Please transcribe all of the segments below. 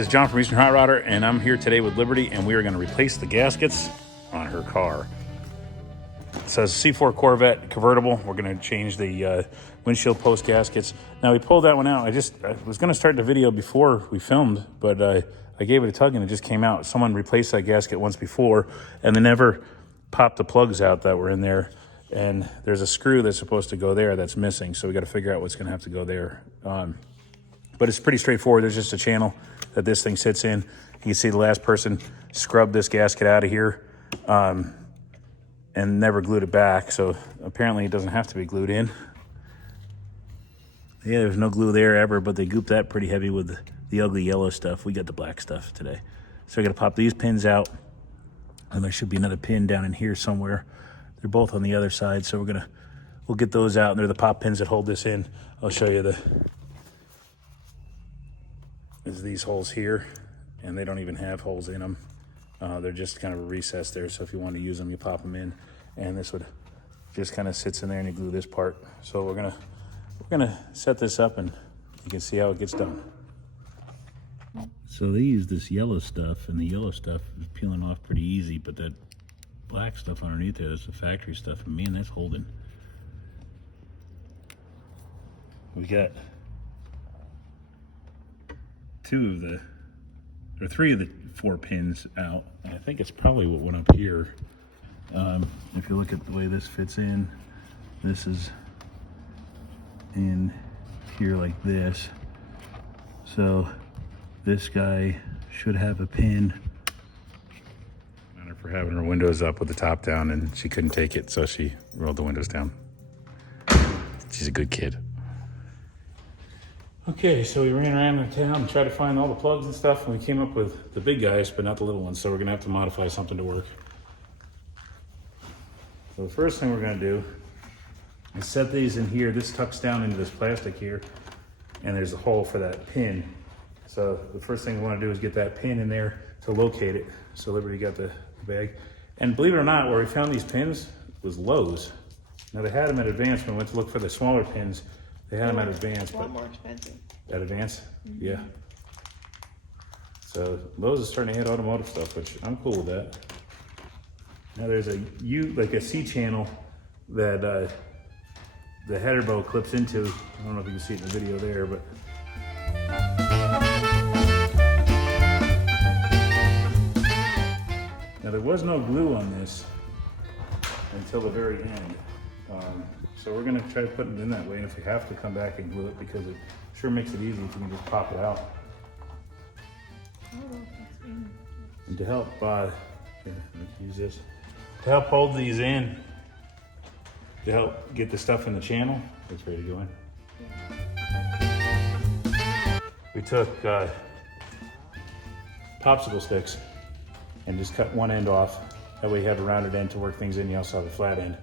this is John from Eastern Hot Rodder, and I'm here today with Liberty, and we are going to replace the gaskets on her car. It says C4 Corvette Convertible. We're going to change the windshield post gaskets. Now, we pulled that one out. I was going to start the video before we filmed, but I gave it a tug and it just came out. Someone replaced that gasket once before, and they never popped the plugs out that were in there. And there's a screw that's supposed to go there that's missing, so we got to figure out what's going to have to go there. But it's pretty straightforward. There's just a channel that this thing sits in. You can see the last person scrubbed this gasket out of here and never glued it back. So apparently it doesn't have to be glued in. Yeah, there's no glue there ever, but they gooped that pretty heavy with the ugly yellow stuff. We got the black stuff today. So I got to pop these pins out, and there should be another pin down in here somewhere. They're both on the other side, so we'll get those out, and they're the pop pins that hold this in. I'll show you is these holes here, and they don't even have holes in them. They're just kind of a recess there, so if you want to use them, you pop them in, and this would just kind of sits in there, and you glue this part. So we're gonna set this up, and you can see how it gets done. So they use this yellow stuff, and the yellow stuff is peeling off pretty easy, but that black stuff underneath there, that's the factory stuff, and man, that's holding. We got three of the 4 pins out. And I think it's probably what went up here. If you look at the way this fits in, this is in here like this. So this guy should have a pin. On her for having her windows up with the top down, and she couldn't take it, so she rolled the windows down. She's a good kid. Okay, so we ran around in town and tried to find all the plugs and stuff, and we came up with the big guys, but not the little ones, so we're gonna have to modify something to work. So the first thing we're gonna do is set these in here. This tucks down into this plastic here, and there's a hole for that pin. So the first thing we wanna do is get that pin in there to locate it. So Liberty got the bag. And believe it or not, where we found these pins was Lowe's. Now they had them at Advance. When we went to look for the smaller pins, they had them at Advance. A lot more expensive. At Advance? Mm-hmm. Yeah. So Lowe's is starting to hit automotive stuff, which I'm cool with that. Now there's like a C channel that the header bow clips into. I don't know if you can see it in the video there, but now there was no glue on this until the very end. So we're gonna try to put it in that way, and if we have to, come back and glue it, because it sure makes it easy if you can just pop it out. And to help, here, let's use this. To help hold these in, to help get the stuff in the channel, it's ready to go in. We took popsicle sticks and just cut one end off. That way you have a rounded end to work things in, you also have a flat end.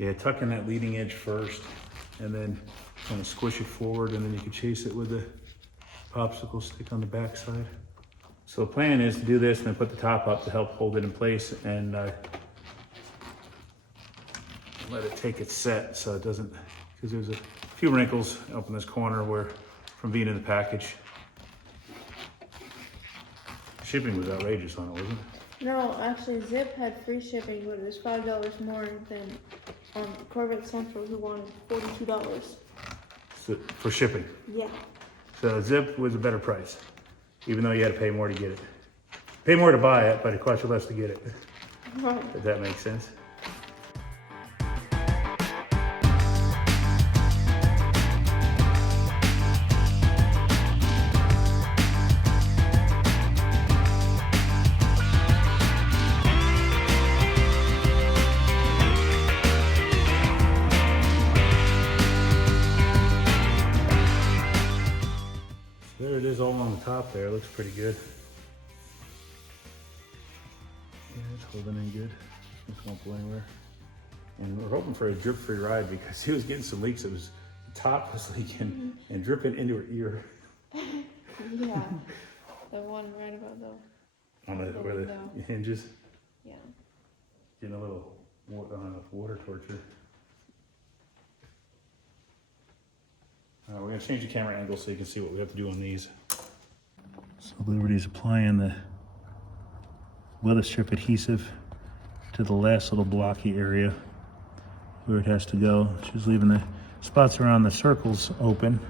Yeah, tuck in that leading edge first, and then kind of squish it forward, and then you can chase it with the popsicle stick on the back side. So the plan is to do this and then put the top up to help hold it in place, and let it take its set so it doesn't, because there's a few wrinkles up in this corner where from being in the package. Shipping was outrageous on it, wasn't it? No, actually Zip had free shipping, but it was $5 more than Corvette Central, who wanted $42. So, for shipping? Yeah. So Zip was a better price, even though you had to pay more to get it. Pay more to buy it, but it cost you less to get it. Right. If that makes sense. There it is all on the top there. It looks pretty good. Yeah, it's holding in good. This won't go anywhere. And we're hoping for a drip-free ride because he was getting some leaks. It was, the top was leaking and dripping into her ear. Yeah. The one right above the... On where the hinges. Yeah. Getting a little water torture. We're going to change the camera angle so you can see what we have to do on these. So Liberty's applying the weather strip adhesive to the last little blocky area where it has to go. She's leaving the spots around the circles open.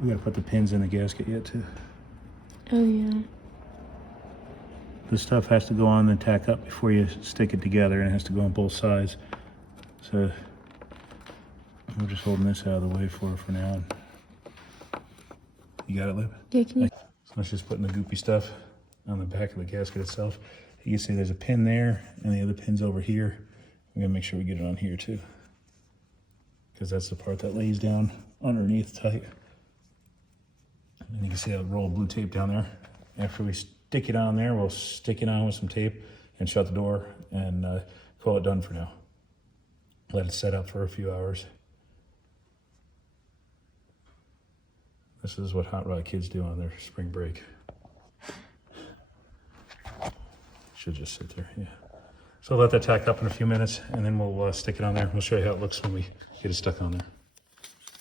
We got to put the pins in the gasket yet too. Oh yeah. This stuff has to go on and tack up before you stick it together, and it has to go on both sides. So we're just holding this out of the way for her for now. You got it, Lib? Yeah, can you... So let's just put the goopy stuff on the back of the gasket itself. You can see there's a pin there, and the other pin's over here. We're gonna make sure we get it on here too, because that's the part that lays down underneath tight. And you can see a roll of blue tape down there. After we stick it on there, we'll stick it on with some tape and shut the door and call it done for now. Let it set up for a few hours. This is what hot rod kids do on their spring break. Should just sit there, yeah. So let that tack up in a few minutes, and then we'll stick it on there. We'll show you how it looks when we get it stuck on there.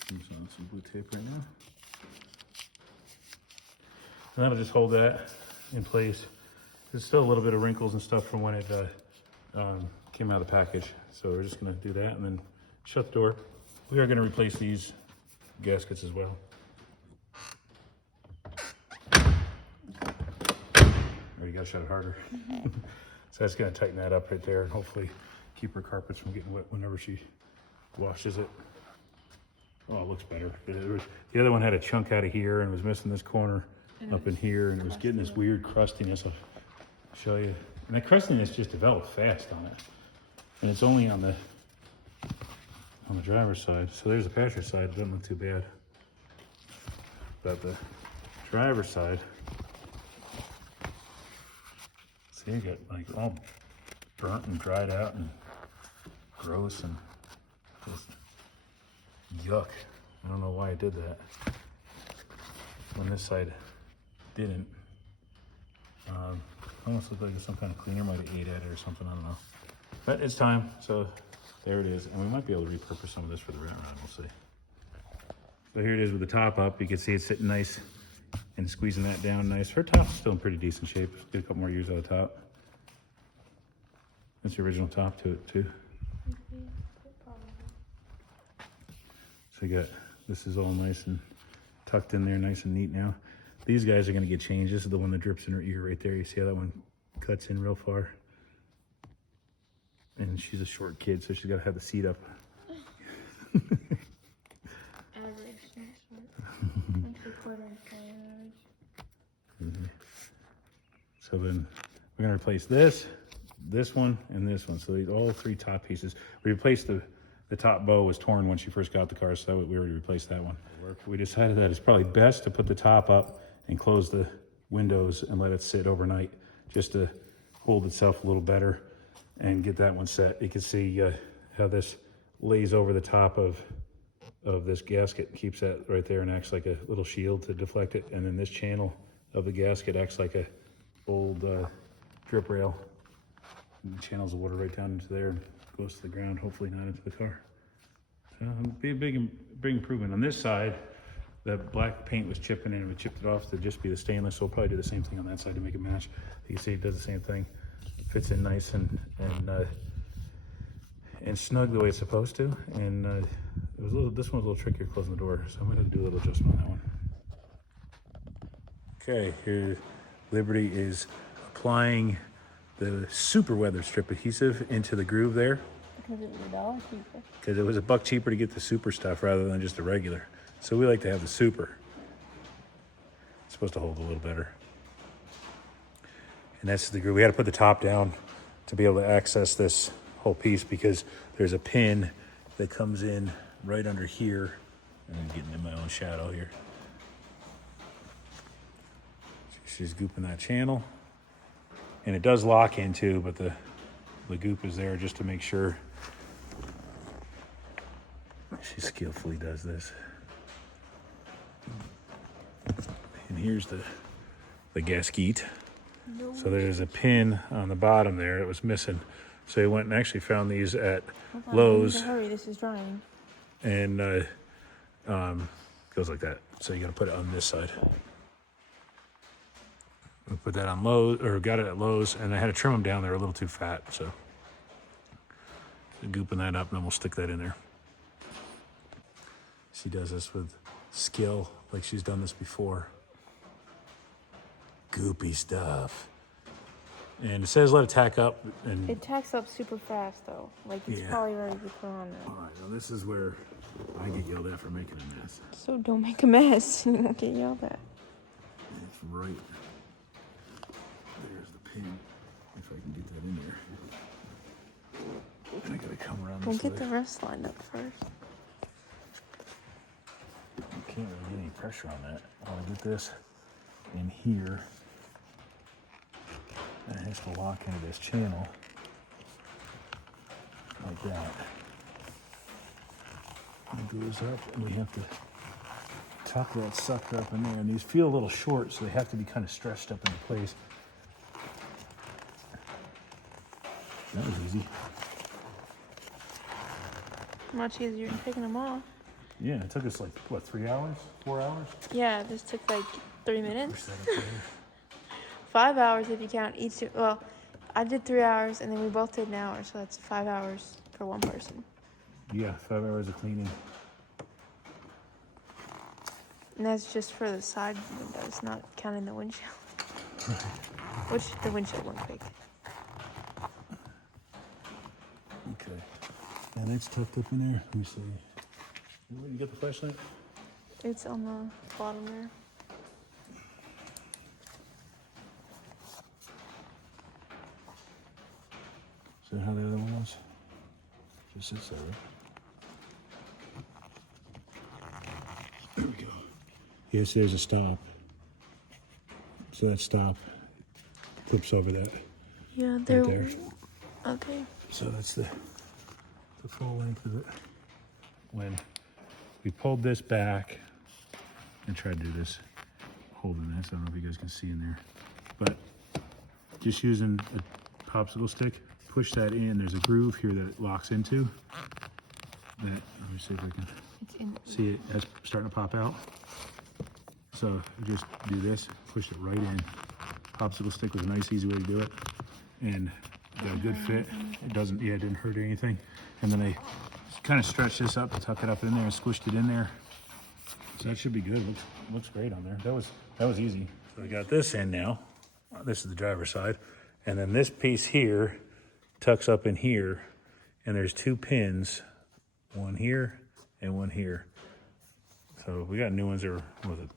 I'm on some blue tape right now. And that'll just hold that in place. There's still a little bit of wrinkles and stuff from when it came out of the package. So we're just gonna do that and then shut the door. We are gonna replace these gaskets as well. Or you gotta shut it harder. So that's gonna tighten that up right there and hopefully keep her carpets from getting wet whenever she washes it. Oh, it looks better. The other one had a chunk out of here and was missing this corner up in here, and it was getting this weird crustiness. I'll show you. And that crustiness just developed fast on it. And it's only on the driver's side. So there's the passenger side, it doesn't look too bad. But the driver's side, see, you got like all burnt and dried out and gross and just yuck. I don't know why I did that. When this side didn't. Almost looked like some kind of cleaner might have ate at it or something, I don't know. But it's time, so there it is. And we might be able to repurpose some of this for the rat rod, we'll see. So here it is with the top up. You can see it's sitting nice and squeezing that down nice. Her top's still in pretty decent shape. Get a couple more years out of the top. That's the original top to it too. So you got, this is all nice and tucked in there, nice and neat now. These guys are gonna get changed. This is the one that drips in her ear right there. You see how that one cuts in real far? And she's a short kid, so she's gotta have the seat up. Average, not short. So then we're gonna replace this one, and this one. So these all three top pieces. We replaced the top bow was torn when she first got the car, so we already replaced that one. We decided that it's probably best to put the top up and close the windows and let it sit overnight just to hold itself a little better and get that one set. You can see how this lays over the top of this gasket, keeps that right there and acts like a little shield to deflect it. And then this channel of the gasket acts like a old drip rail. And channels the water right down into there and goes to the ground, hopefully not into the car. So it'll be a big improvement. On this side, the black paint was chipping in and we chipped it off to just be the stainless, so we'll probably do the same thing on that side to make it match. You can see it does the same thing. Fits in nice and snug the way it's supposed to. And it was this one was a little trickier closing the door, so I'm gonna do a little adjustment on that one. Okay, here Liberty is applying the super weather strip adhesive into the groove there. Because it was $1 cheaper. Because it was $1 cheaper to get the super stuff rather than just the regular. So we like to have the super. It's supposed to hold a little better. And that's the groove. We had to put the top down to be able to access this whole piece because there's a pin that comes in right under here. And I'm getting in my own shadow here. She's gooping that channel. And it does lock in too, but the goop is there just to make sure She skillfully does this. And here's the gasket. So there's a pin on the bottom there that was missing. So he went and actually found these at Lowe's. Hurry, this is drying. And goes like that. So you got to put it on this side. We put that on Lowe's, or got it at Lowe's, and I had to trim them down. They were a little too fat, so gooping that up, and then we'll stick that in there. She does this with skill, like she's done this before. Goopy stuff. And it says let it tack up. And it tacks up super fast, though. Like, it's probably ready to put on there. All right, now this is where I get yelled at for making a mess. So don't make a mess. You won't get yelled at. It's right. There's the pin. If I can get that in there. And I gotta come around We'll this way. get the rest lined up first. You can't really get any pressure on that. I want to get this in here. And it has to lock into this channel. Like that. And it goes up, and we have to tuck that sucker up in there. And these feel a little short, so they have to be kind of stretched up into place. That was easy. Much easier than picking them off. Yeah, it took us like, what, 3 hours? 4 hours? Yeah, this took like 3 Push minutes. that up there. 5 hours if you count each. Well, I did 3 hours, and then we both did an hour, so that's 5 hours for one person. Yeah, 5 hours of cleaning. And that's just for the side windows, not counting the windshield. Which the windshield went quick. Okay. And it's tucked up in there. Let me see. You got the flashlight? It's on the bottom there. Is that how the other one was? Just sits there, right? There we go. Yes, there's a stop. So that stop clips over that. Yeah, there. Right there. Okay. So that's the full length of it. When we pulled this back and tried to do this, holding this, I don't know if you guys can see in there, but just using a popsicle stick, push that in. There's a groove here that it locks into. That, let me see if I can see it. It's starting to pop out. So just do this, push it right in. Popsicle stick was a nice, easy way to do it, and got a good fit. It doesn't, it didn't hurt anything. And then I kind of stretched this up, tuck it up in there, and squished it in there. So that should be good. Looks great on there. That was easy. So I got this in now. This is the driver's side, and then this piece here tucks up in here, and there's 2 pins, one here and one here. So we got new ones that are, what was it,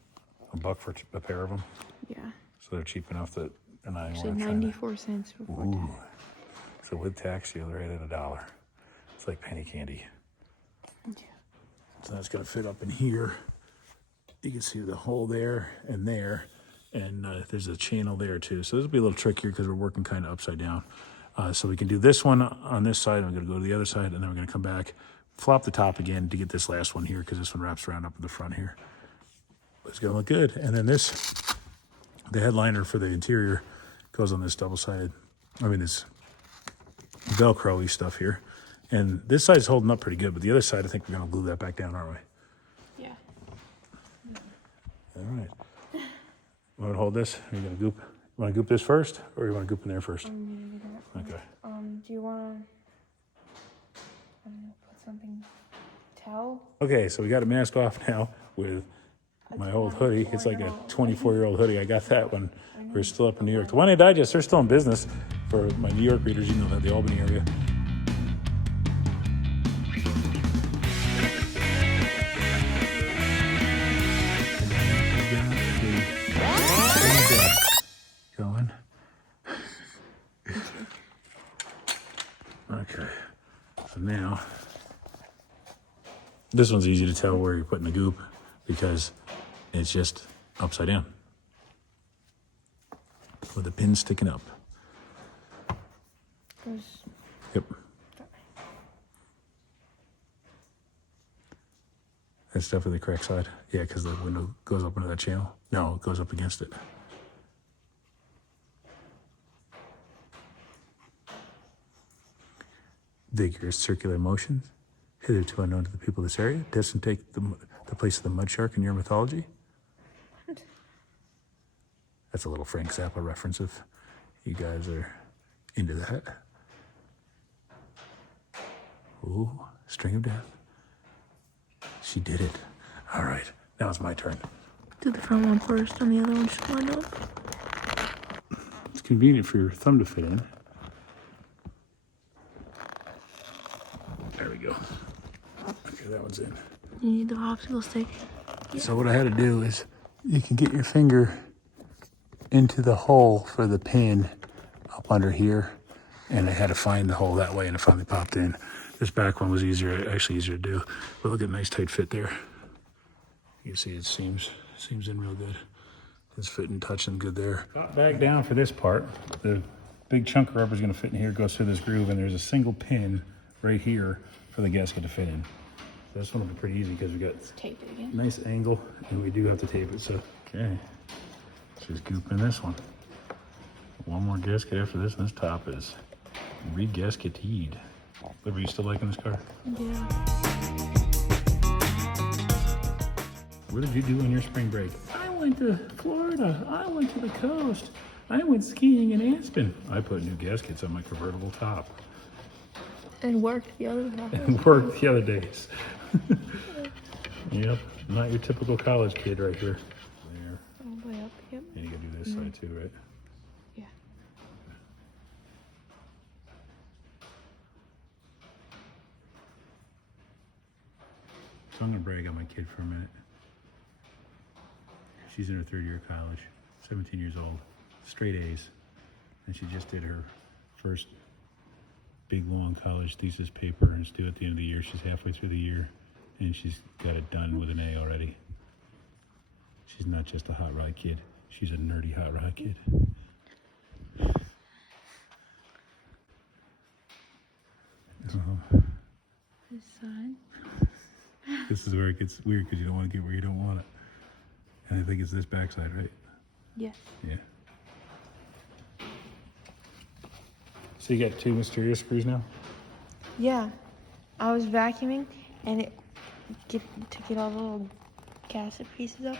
$1 for a pair of them? Yeah. So they're cheap enough that, and I Actually, want to 94 cents before tax. So with tax, you're right at $1. It's like penny candy. Yeah. So that's gonna fit up in here. You can see the hole there, and there's a channel there too. So this will be a little trickier because we're working kind of upside down. So we can do this one on this side. I'm gonna go to the other side, and then we're gonna come back, flop the top again to get this last one here because this one wraps around up in the front here. It's gonna look good. And then this, the headliner for the interior goes on this double-sided, this Velcro-y stuff here. And this side's holding up pretty good, but the other side, I think we're gonna glue that back down, aren't we? Yeah. All right. You want to hold this? Are you gonna goop? You want to goop this first, or you want to goop in there first? I'm gonna do that. Okay. Do you want to put something towel? Okay, so we got a mask off now with my old hoodie. It's like a 24-year-old hoodie. I got that when we were still up in New York. The One Day Digest, they're still in business. For my New York readers, you know that, the Albany area. Going. Okay. So now, this one's easy to tell where you're putting the goop because it's just upside down with the pin sticking up. Yep. That's definitely the correct side. Yeah, because the window goes up into that channel. No, it goes up against it. Vigorous circular motions, hitherto unknown to the people of this area, destined to take the place of the mud shark in your mythology. That's a little Frank Zappa reference if you guys are into that. Ooh, string of death. She did it. All right, now it's my turn. Do the front one first, and the other one just lined up. It's convenient for your thumb to fit in. There we go. Okay, that one's in. You need the popsicle stick. So what I had to do is you can get your finger into the hole for the pin up under here, and I had to find the hole that way, and it finally popped in. This back one was actually easier to do, but look at nice tight fit there. You can see it seams in real good. It's fitting, touching good there. Got back down for this part. The big chunk of rubber is going to fit in here, goes through this groove, and there's a single pin right here for the gasket to fit in. This one will be pretty easy because we got Tape it again. nice angle, and we do have to tape it. So okay, just goop in this one. One more gasket after this, and this top is re-gasketed. Are you still liking this car? Yeah. What did you do on your spring break? I went to Florida. I went to the coast. I went skiing in Aspen. I put new gaskets on my convertible top. And worked the other half. And worked the other days. Yep, not your typical college kid right here. There. All the way up, yep. And you gotta do this side too, right? Yeah. So I'm gonna brag on my kid for a minute. She's in her 3rd year of college, 17 years old, straight A's. And she just did her first big long college thesis paper, and it's due at the end of the year. She's halfway through the year, and she's got it done with an A already. She's not just a hot rod kid. She's a nerdy hot rod kid. This side. This is where it gets weird because you don't want to get where you don't want it. And I think it's this backside, right? Yes. Yeah. So you got 2 mysterious screws now? Yeah. I was vacuuming, and to get all the little gasket pieces up,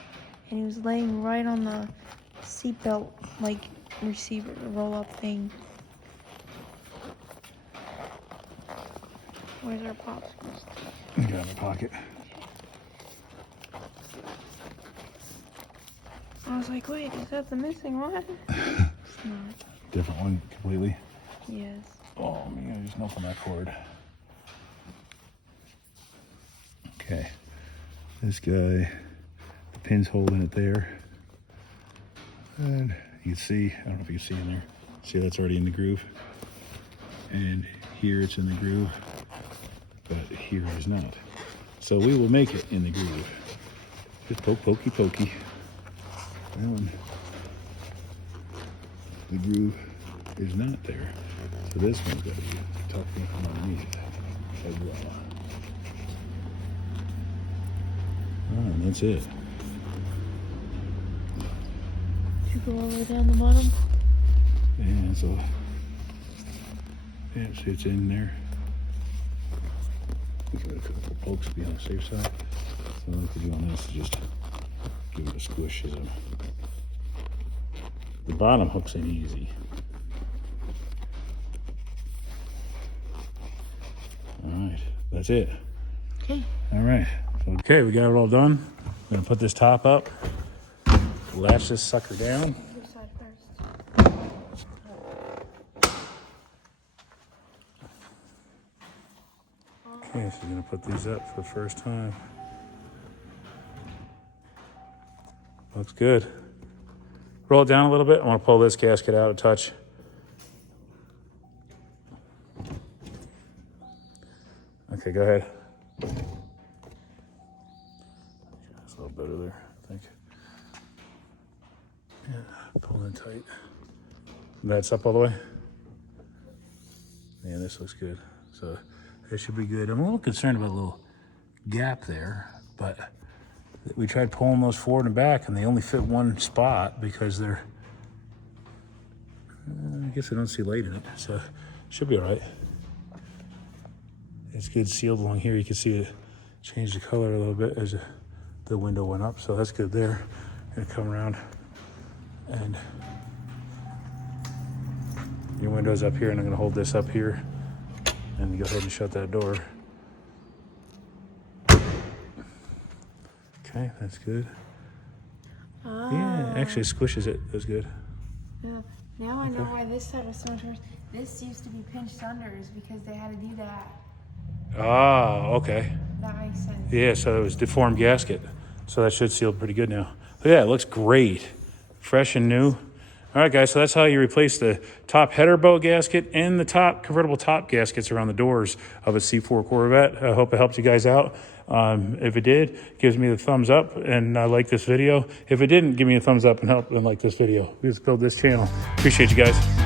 and he was laying right on the seatbelt, like, receiver, roll-up thing. Where's our popsicles? I got it in my pocket. I was like, wait, is that the missing one? It's not. Different one completely. Yes. Oh man, there's nothing on that cord. Okay. This guy, the pin's holding it there. And you can see, I don't know if you can see in there. See, that's already in the groove. And here it's in the groove, but here it is not. So we will make it in the groove. Just poke, pokey, pokey. And the groove is not there. So this one's got to be tucked in from underneath. Like that. And that's it. Did you go all the way down the bottom? And so, yeah, see it's in there. Just got a couple pokes to be on the safe side. So what we do on this is just give it a squish as the bottom hook's in easy. All right, that's it. Okay. All right. Okay, we got it all done. I'm gonna put this top up, latch this sucker down. Your side first. Okay, so we're gonna put these up for the first time. Looks good. Roll it down a little bit. I want to pull this gasket out a touch. Okay, go ahead. It's a little better there, I think. Yeah, pull in tight. That's up all the way. Yeah, this looks good. So it should be good. I'm a little concerned about a little gap there but we tried pulling those forward and back, and they only fit one spot because they're, I guess I don't see light in it, so should be all right. It's good sealed along here. You can see it change the color a little bit as the window went up, so that's good there. Gonna come around, and your window's up here, and I'm gonna hold this up here and go ahead and shut that door. Okay, that's good. Yeah, actually squishes it. That's good. Yeah. Now I know why this side was so much worse. This used to be pinched under is because they had to do that. Ah, okay. That makes sense. Yeah, so it was deformed gasket. So that should seal pretty good now. But yeah, it looks great. Fresh and new. All right, guys, so that's how you replace the top header bow gasket and the top convertible top gaskets around the doors of a C4 Corvette. I hope it helped you guys out. If it did, gives me the thumbs up and like this video. If it didn't, give me a thumbs up and help and like this video. Let's build this channel. Appreciate you guys.